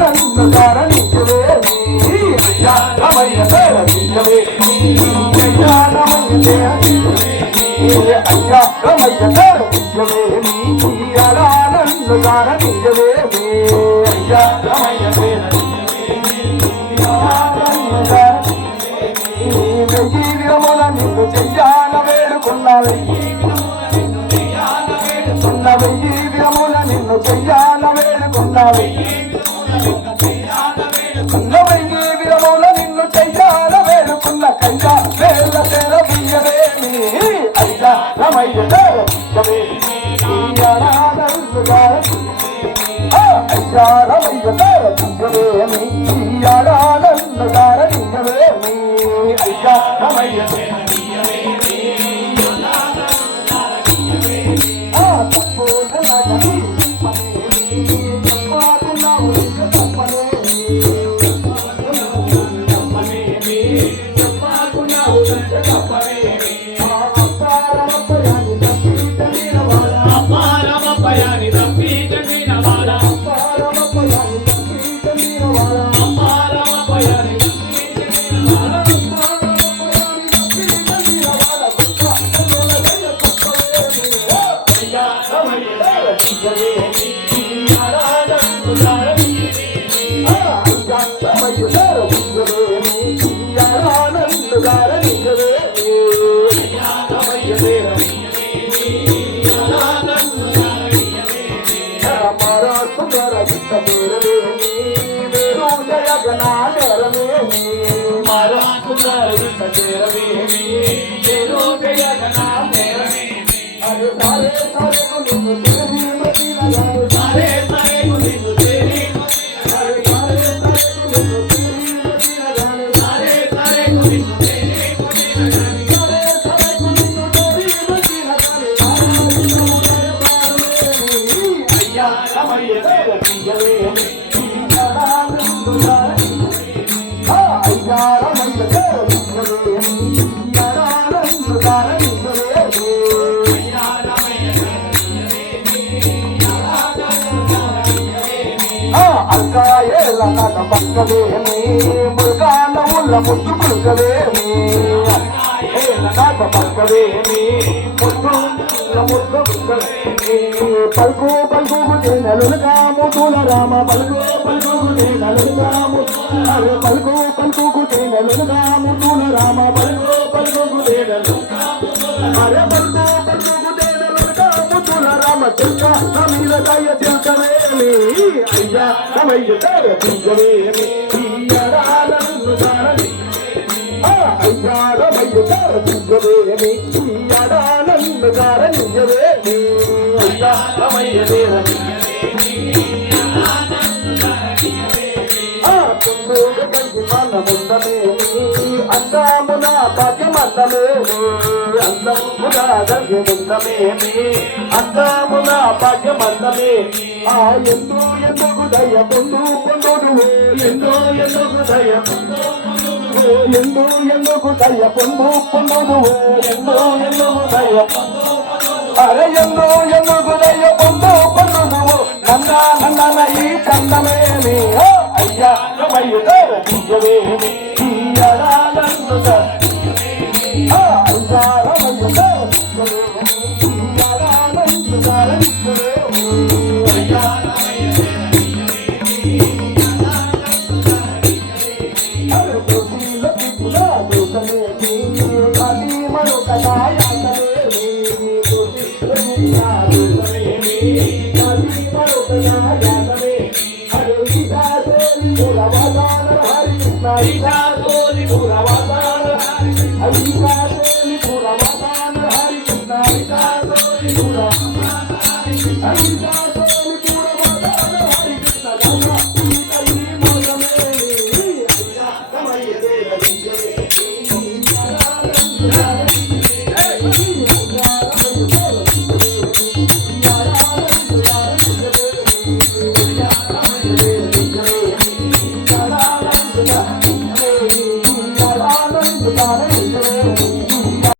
నన్ను కారణించవేమి అయ్యా రమయ్య కారణించవేమి అయ్యా రమయ్య అయ్యా రమయ్య కారణించవేమి అలా నన్ను కారణించవేమి అయ్యా రమయ్య జీవితముల నిన్ను చెయ్యాల వేడుకున్నవి జీవితముల నిన్ను చెయ్యాల వేడుకున్నవి జీవితముల నిన్ను చెయ్యాల వేడుకున్న కయ్యా వేళ్ళ తెర బియ్యవేమి అయ్యా రమయ్య అయ్యా రమయ్య బియ్యవేమి నన్ను కారణించవేమి అయ్యా రమయ్య అక్కాయేల నట పక్కవేమి మృగానముల ముద్దు కులకవేమి నట పక్కవేమి ముద్దు పలుకు పలుకు నెలలుగా ముదుల రామ పలుకు పలుకు నెలలుగా పలుకు పలుకు నెలలుగా ముదుల రామ పలుకు పలుకు అరే పలుకు పలుకు ముదుల రామ చెక్క మీద దయ తెలుకవేమి అయ్యా రమయ్య కారణించవేమి నన్ను అయ్యా రమయ్య కారణించవేమి నన్ను కారణించవేమి అయ్యా రమయ్య కుందూరు కంటి మనముందమేమి అందమున భాగ్యమందమేమి అందమున దర్శముందమేమి అందమున భాగ్యమందమేమి ఎందుకు దయ పొందుడు ఎందుకు దయ ఎందుకు దయ పొందుడు ఎందుకు దయ అరే ఎందుకు దయ పొందుడు నన్న ఈ చందమేమి అయ్యా రమయ్య కారణించవేమి నన్ను అయ్యా రమయ్య కారణించవేమి అయ్యా Hare